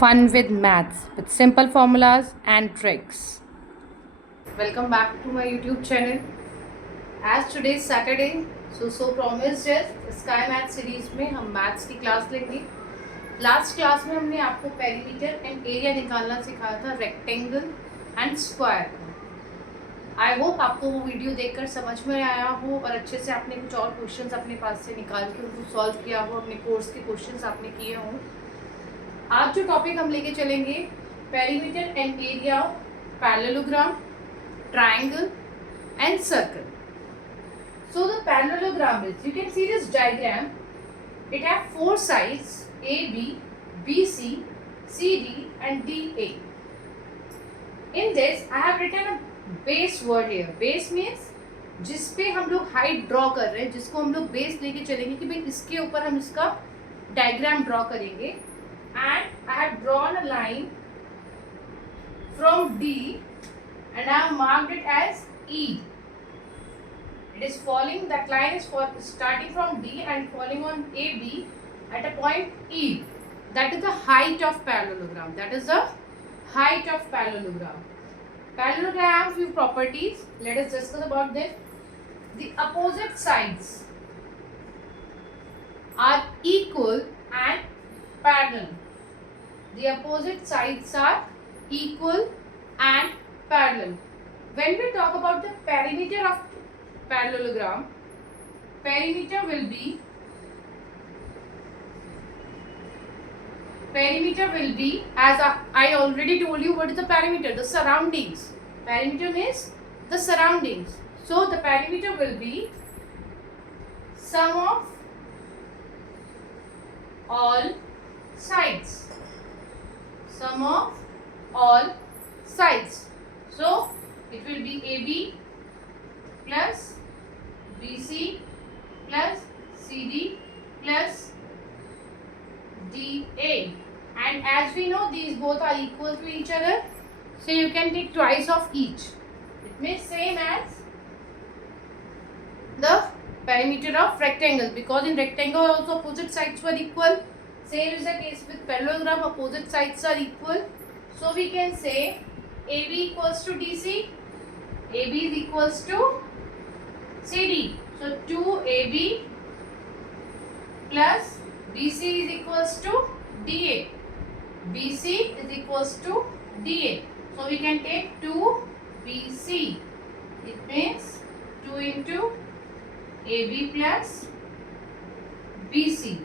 Fun with maths with simple formulas and tricks. Welcome back to my YouTube channel. As today is Saturday, so promised है Sky Math series में हम maths की class लेंगे. Last class में हमने आपको perimeter and area निकालना सिखाया था rectangle and square. I hope आपको वो वीडियो देखकर समझ में आया हो और अच्छे से आपने कुछ और क्वेश्चंस अपने पास से निकाल के उनको सॉल्व किया हो, अपने कोर्स के क्वेश्चंस आपने किए हों. आज जो टॉपिक हम लेके चलेंगे, perimeter and area of parallelogram, triangle and circle. So the parallelogram is, you can see this diagram, it has four sides AB, BC, CD and DA. In this I have written a base word here. Base means जिस पे हम लोग height draw कर रहे हैं, जिसको हम लोग बेस लेके चलेंगे कि भाई इसके ऊपर हम इसका डायग्राम ड्रॉ करेंगे. And I have drawn a line from D and I have marked it as E. It is falling, that line is starting from D and falling on AB at a point E. That is the height of parallelogram. That is the height of parallelogram. Parallelogram have few properties. Let us discuss about them. The opposite sides are equal and parallel. The opposite sides are equal and parallel. When we talk about the perimeter of parallelogram, perimeter will be as I already told you what is the perimeter, the surroundings. Perimeter means the surroundings. So the perimeter will be sum of all sides. Sum of all sides. So it will be AB plus BC plus CD plus DA. And as we know, these both are equal to each other, so you can take twice of each. It means same as the perimeter of rectangle, because in rectangle also opposite sides were equal. Same is the case with parallelogram, opposite sides are equal. So we can say AB equals to DC, AB is equals to CD. So 2AB plus BC is equals to DA. BC is equals to DA. So we can take 2BC. It means 2 into AB plus BC.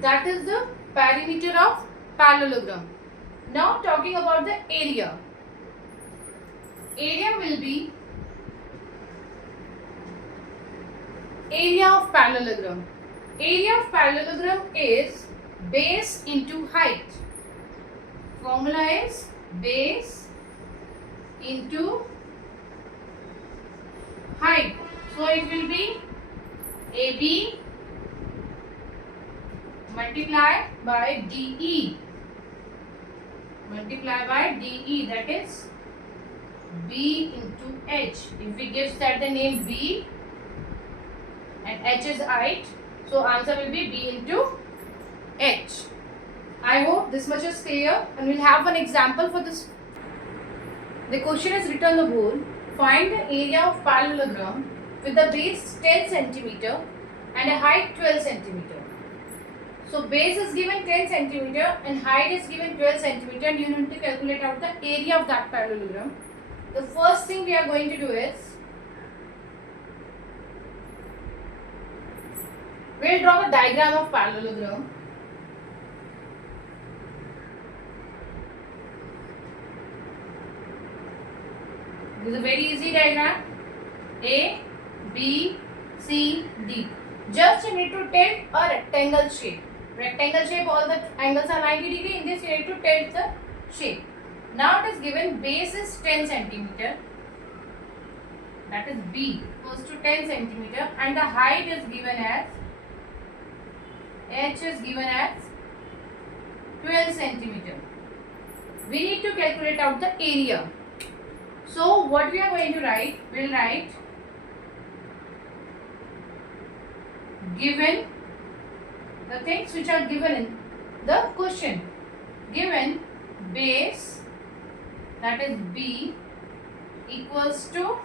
That is the perimeter of parallelogram. Now talking about the area. Area will be area of parallelogram. Area of parallelogram is base into height. Formula is base into height. So it will be AB multiplied by DE. Multiply by DE, that is B into H. If we give that the name B and H is height, so answer will be B into H. I hope this much is clear, and we'll have an example for this. The question is written on the board. Find the area of parallelogram with the base 10 cm and a height 12 cm. So base is given 10 cm and height is given 12 cm, and you need to calculate out the area of that parallelogram. The first thing we are going to do is, we'll draw a diagram of parallelogram. This is a very easy diagram. A, B, C, D. Just you need to tilt a rectangle shape. Rectangle shape, all the angles are 90 degree. In this you need to tilt the shape. Now it is given base is 10 cm. That is B equals to 10 cm, and the height is given as H is given as 12 cm. We need to calculate out the area. So what we are going to write? We'll write given the things which are given in the question. given base, that is B, equals to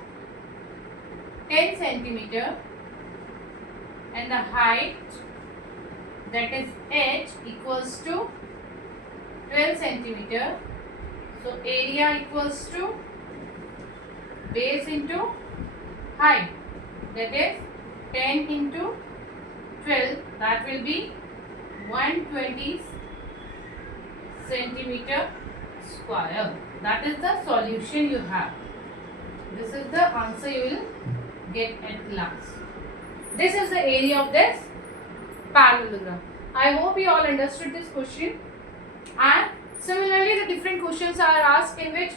10 centimeter and the height, that is H, equals to 12 centimeter. So area equals to base into height, that is 10 into 12, that will be 120 centimeter square. That is the solution you have. This is the answer you will get at last. This is the area of this parallelogram. I hope you all understood this question. And similarly, the different questions are asked in which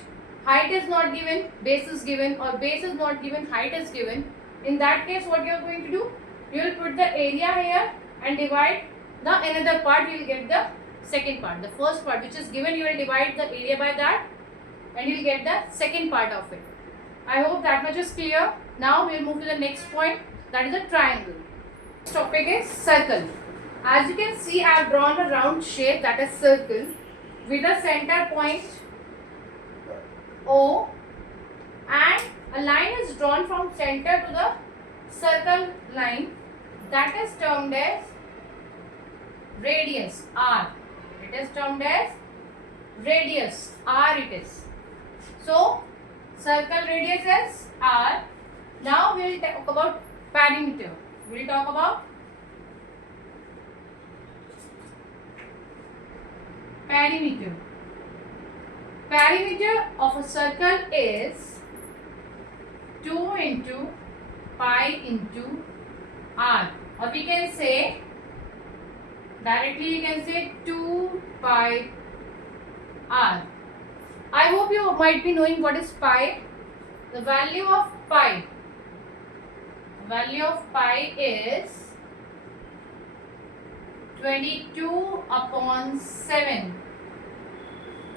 height is not given, base is given, or base is not given, height is given. In that case, what you are going to do? You will put the area here and divide the another part. You will get the second part. The first part which is given, you will divide the area by that and you will get the second part of it. I hope that much is clear. Now we will move to the next point, that is a triangle. Next topic is circle. As you can see, I have drawn a round shape, that is circle, with a center point O, and a line is drawn from center to the circle line, that is termed as radius R. It is termed as radius R it is. So circle radius is R. Now we will talk about perimeter. We will talk about perimeter. Perimeter of a circle is 2 into pi into R, or we can say directly, we can say 2 pi R. I hope you might be knowing what is pi. The value of pi is 22 upon 7.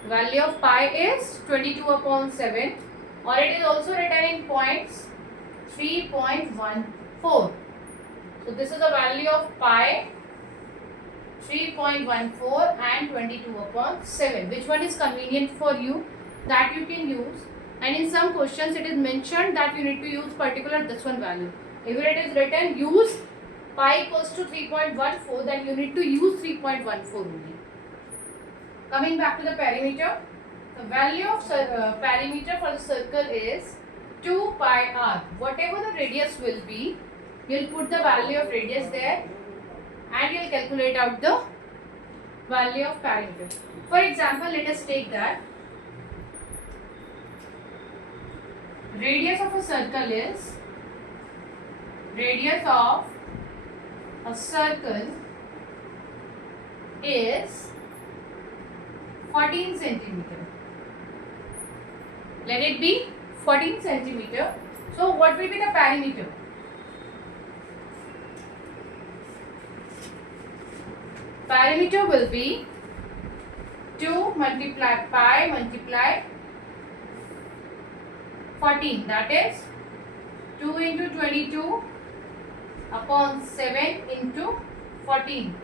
The value of pi is 22 upon 7, or it is also written in points 3.14. So this is the value of pi, 3.14 and 22 upon 7. Which one is convenient for you, that you can use. And in some questions it is mentioned that you need to use particular this one value. If it is written use pi equals to 3.14, then you need to use 3.14 only. Coming back to the perimeter, the value of perimeter for the circle is 2 pi r. Whatever the radius will be, you will put the value of radius there and you will calculate out the value of perimeter. For example, let us take that radius of a circle is, radius of a circle is 14 centimeter. Let it be 14 centimeter. So what will be the perimeter? Perimeter will be 2 multiply pi multiply 14, that is 2 into 22 upon 7 into 14.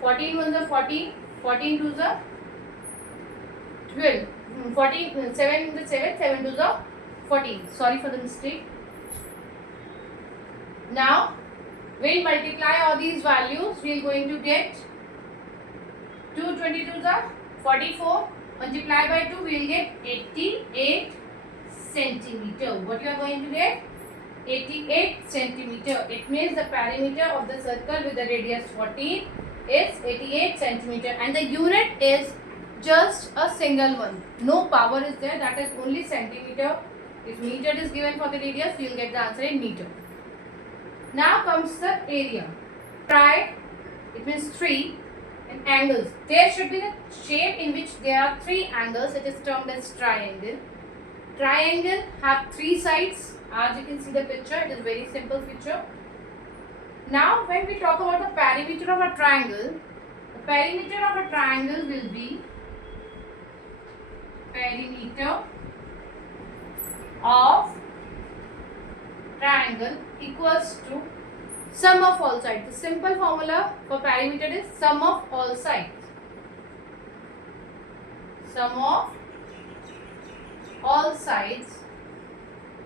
14 1 the 14, 14 2 the 12, 14, 7 in the 7, 7 to the 14. Sorry for the mistake. Now we will multiply all these values. We are going to get 222 the 44, multiply by 2, we will get 88 centimeter. What you are going to get? 88 centimeter. It means the perimeter of the circle with the radius 14 is 88 centimeter, and the unit is just a single one. No power is there, that is only centimeter. If meter is given for the radius, you will get the answer in meter. Now comes the area. Tri, it means 3, and angles. There should be the shape in which there are 3 angles. It is termed as triangle. Triangle have 3 sides. As you can see the picture, it is very simple picture. Now when we talk about the perimeter of a triangle, the perimeter of a triangle will be perimeter of triangle equals to sum of all sides. The simple formula for perimeter is sum of all sides. sum of all sides.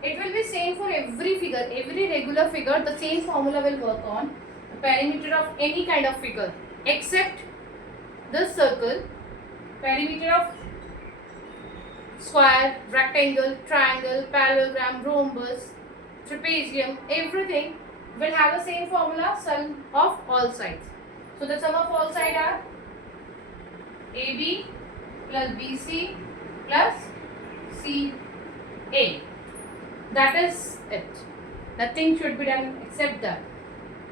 It will be same for every figure, every regular figure. The same formula will work on the perimeter of any kind of figure except the circle. Perimeter of square, rectangle, triangle, parallelogram, rhombus, trapezium, everything will have the same formula, sum of all sides. So the sum of all sides are AB plus BC plus CA. That is it. Nothing should be done except that.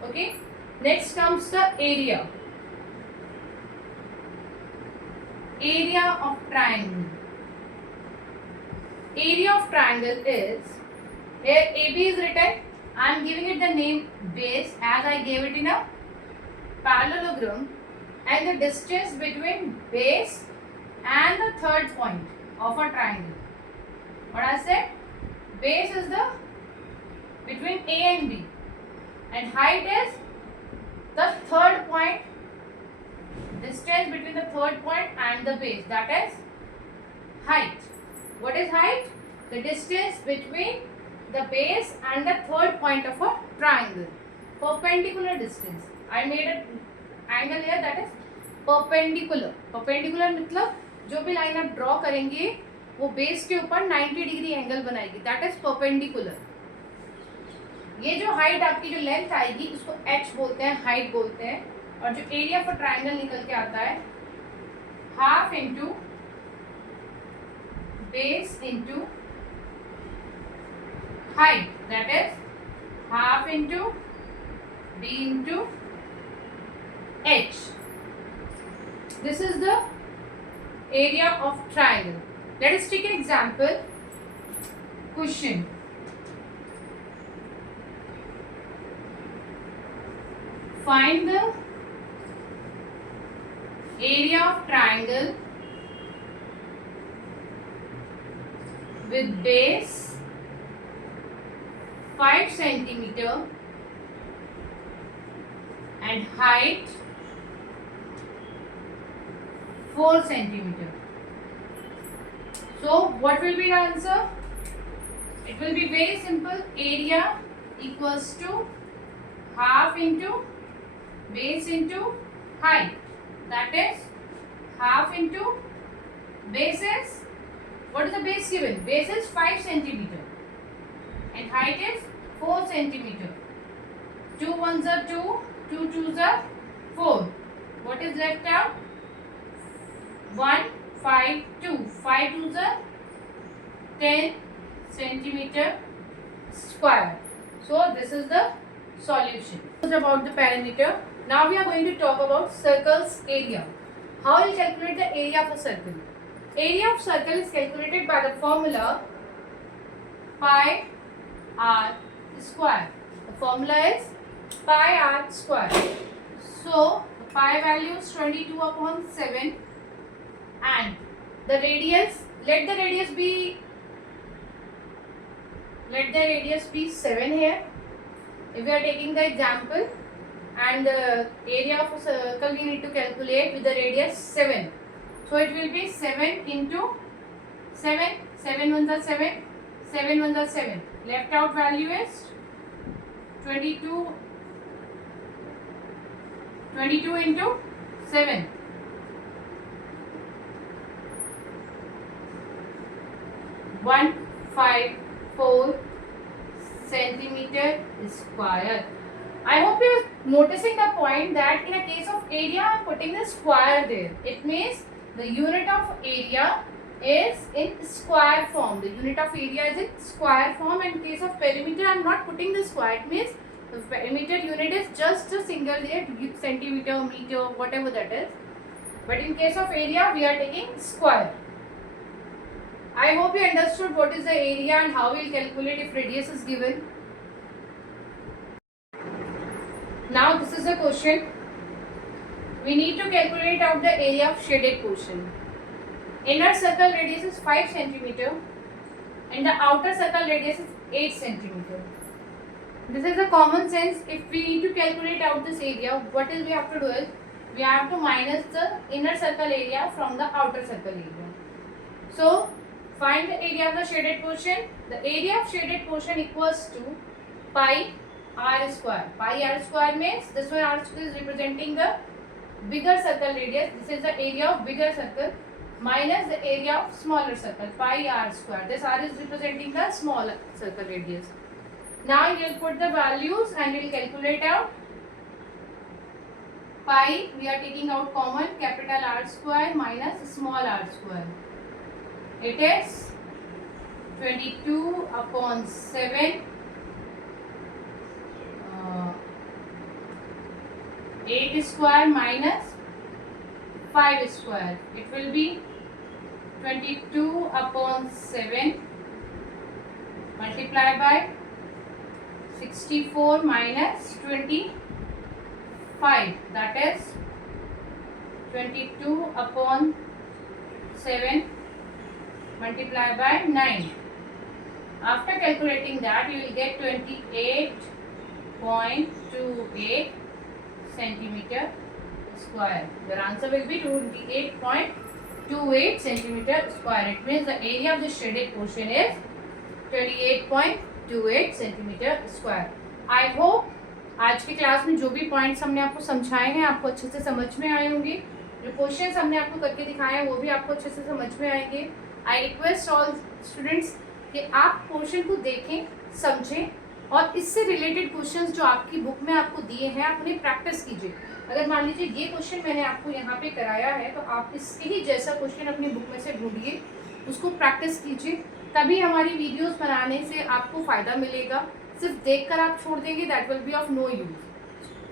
Okay. Next comes the area. Area of triangle. Area of triangle is, here AB is written, I am giving it the name base as I gave it in a parallelogram, and the distance between base and the third point of a triangle. What I said? Base is the between A and B, and height is the third point, distance between the third point and the base, that is height. What is height? The distance between the base and the third point of a triangle. Perpendicular distance. I made an angle here, that is perpendicular. Perpendicular मतलब जो भी line आप draw करेंगे वो base के ऊपर 90 degree angle बनाएगी, that is perpendicular. ये जो हाइट आपकी जो लेंथ आएगी उसको h बोलते हैं, हाइट बोलते हैं. और जो एरिया फॉर ट्राइंगल निकल के आता है half into base into height, that is half into b into h. This is the area of triangle. Let us take an example. Question. Find the area of triangle with base 5 centimeter and height 4 centimeter. So what will be the answer? It will be very simple. Area equals to half into base into height. That is half into base is, what is the base given? Base is 5 centimeter and height is 4 centimeter. 2 ones are 2, 2 twos are 4. What is left out? 1, 5, 2. 5 twos are 10 centimeter square. So this is the solution. This is about the perimeter. Now we are going to talk about circle's area. How will you calculate the area of a circle? Area of circle is calculated by the formula pi r square. The formula is pi r square. So the pi value is 22 upon 7 and the radius, let the radius be 7 here. If we are taking the example, and the area of a circle we need to calculate with the radius 7. So it will be 7 into 7, 7 ones are 7, 7 ones are 7. Left out value is 22 into 7. One 5 4 centimeter square. I hope you are noticing the point that in a case of area I am putting the square there. It means the unit of area is in square form. The unit of area is in square form, and in case of perimeter I am not putting the square. It means the perimeter unit is just a single there, centimeter, meter, whatever that is. But in case of area we are taking square. I hope you understood what is the area and how we will calculate if radius is given. Now this is a question. We need to calculate out the area of shaded portion. Inner circle radius is 5 centimeter and the outer circle radius is 8 centimeter. This is a common sense. If we need to calculate out this area, what is we have to do is we have to minus the inner circle area from the outer circle area. So find the area of the shaded portion. The area of shaded portion equals to pi r square. Pi r square means this one r square is representing the bigger circle radius. This is the area of bigger circle minus the area of smaller circle, pi r square. This r is representing the smaller circle radius. Now you will put the values and you will calculate out. Pi we are taking out common, capital R square minus small r square. It is 22 upon 7 8 square minus 5 square. It will be 22 upon 7 multiplied by 64 minus 25, that is 22 upon 7 multiplied by 9. After calculating that, you will get 28.28 centimeter square. Your answer will be 28.28 centimeter square. It means the area of the shaded portion is 28.28 centimeter square. I hope आज की class में जो भी points हमने आपको समझाए हैं आपको अच्छे से समझ में आए होंगे. जो क्वेश्चंस हमने आपको करके दिखाए हैं वो भी आपको अच्छे से समझ में आएंगे. आई रिक्वेस्ट ऑल स्टूडेंट्स कि आप क्वेश्चन को देखें, समझें और इससे रिलेटेड क्वेश्चंस जो आपकी बुक में आपको दिए हैं आप उन्हें प्रैक्टिस कीजिए. अगर मान लीजिए ये क्वेश्चन मैंने आपको यहाँ पे कराया है तो आप इसके ही जैसा क्वेश्चन अपनी बुक में से ढूंढिए, उसको प्रैक्टिस कीजिए, तभी हमारी वीडियोस बनाने से आपको फ़ायदा मिलेगा. सिर्फ देखकर आप छोड़ देंगे, that will be of no use.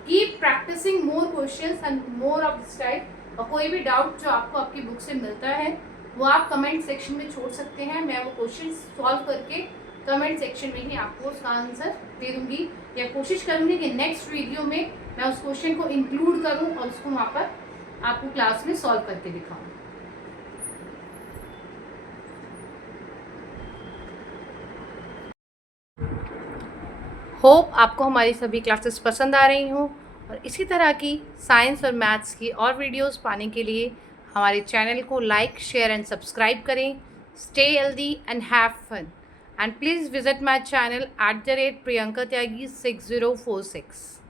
Keep practising more questions and more of this type. और कोई भी डाउट जो आपको आपकी बुक से मिलता है वो आप कमेंट सेक्शन में छोड़ सकते हैं. मैं वो क्वेश्चन सॉल्व करके कमेंट सेक्शन में ही आपको उसका आंसर दे दूंगी या कोशिश करूंगी कि नेक्स्ट वीडियो में मैं उस क्वेश्चन को इंक्लूड करूं और उसको वहाँ पर आपको क्लास में सॉल्व करके दिखाऊं. होप आपको हमारी सभी क्लासेस पसंद आ रही हों और इसी तरह की साइंस और मैथ्स की और वीडियोस पाने के लिए हमारे चैनल को लाइक, शेयर एंड सब्सक्राइब करें. Stay healthy and have fun and please visit my channel @Priyanka Tyagi 6046.